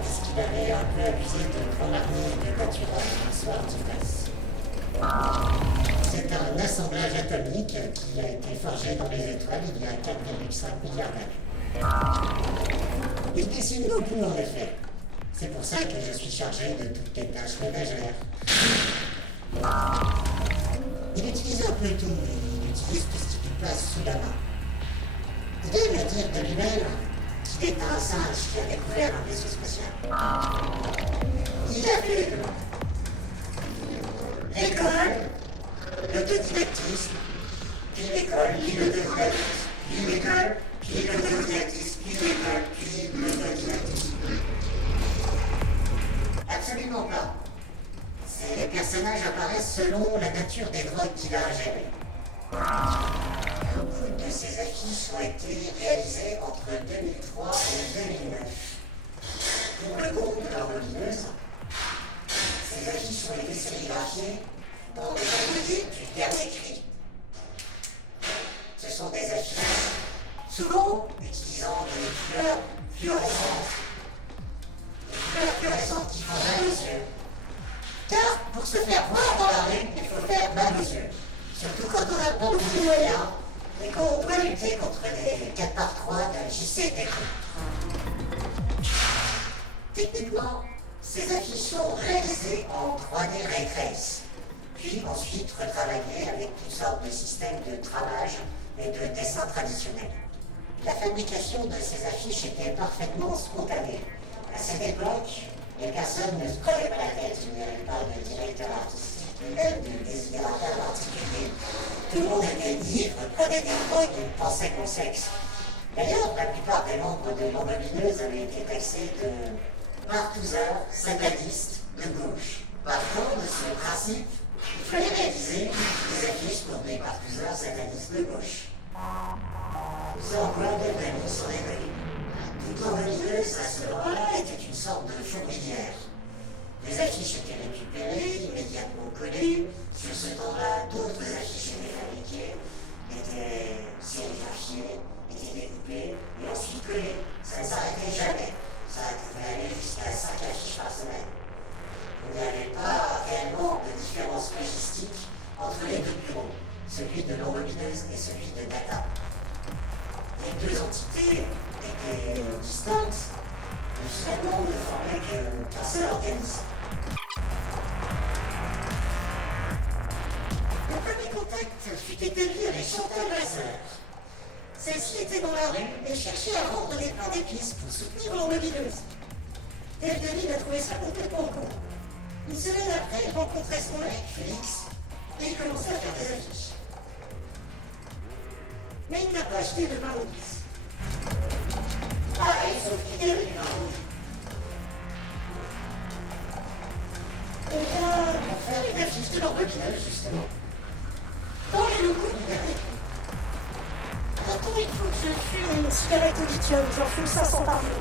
parce qu'il avait un peu abusé de grand marnier de naturel un soir d'ivresse. C'est un assemblage atomique qui a été forgé dans les étoiles il y a 4,5 milliards d'années. Il dessine beaucoup en effet. C'est pour ça que je suis chargé de toutes les tâches ménagères. Il utilise un peu tout, il utilise tout ce qui lui passe sous la main. Il aime dire de lui-même qu'il est un singe qui a découvert un vaisseau spatial. Il a vu l'école, l'autodidactisme, puis l'école, puis l'autodidactisme, puis l'école, puis l'autodidactisme, puis l'école, puis l'autodidactisme. Absolument pas. Ces personnages apparaissent selon la nature des drogues qu'il a ingérées. Beaucoup de ces affiches ont été réalisées entre 2003 et 2009. Pour le compte de la religieuse, ces affiches ont été sérigraphiées dans les ateliers du dernier cri. Ce sont des affiches souvent utilisant des couleurs fluorescentes. Des couleurs fluorescentes qui font mal aux yeux. Car pour se faire voir dans la rue, il faut faire mal aux yeux. Surtout quand on a beaucoup de moyens et qu'on doit lutter contre les 4x3 de JCDQ. Techniquement, ces affiches sont réalisées en 3D Ray Trace, puis ensuite retravaillées avec toutes sortes de systèmes de travail et de dessin traditionnels. La fabrication de ces affiches était parfaitement spontanée. À cette époque, les personnes ne se prenaient pas la tête, il n'y avait pas de directeur artistique, même de désidérateur particulier. Tout le monde était libre, prenait des drogues et pensait qu'au sexe. D'ailleurs, la plupart des membres de l'enlumineuse avaient été taxés de partouzeurs satanistes de gauche. Partant de ce principe, il fallait réaliser des affiches pour des partouzeurs satanistes de gauche. Ce emploi devrait sur les rues. Toute l'enlumineuse, à ce moment-là, était une sorte de fourmilière. Les affiches étaient récupérées, immédiatement collées. Sur ce temps-là, d'autres affiches étaient fabriquées, étaient sérigraphiées, étaient découpées et ensuite collées. Ça ne s'arrêtait jamais. Ça pouvait aller jusqu'à 5 affiches par semaine. Il n'y avait pas réellement de différence logistique entre les deux bureaux, celui de l'enlumineuse et celui de Data. Les deux entités étaient distinctes, mais finalement ne formaient qu'un seul organisme. Le premier contact fut établi avec Chantal Vasseur. Celle-ci était dans la rue et cherchait à vendre des pains d'épices pour soutenir l'enlumineuse. Deldeline a trouvé ça complètement con. Une semaine après, il rencontrait son mec, Félix, et il commençait à faire des affiches. Mais il n'a pas acheté de pain d'épices. Pareil, sauf qu'il y avait du pain rouge. Eh bien, pour faire une affiche de l'enlumineuse, justement. Dans les locaux du dernier cri. Attends, il faut que je fume une cigarette au lithium, j'en fume 500 par jour.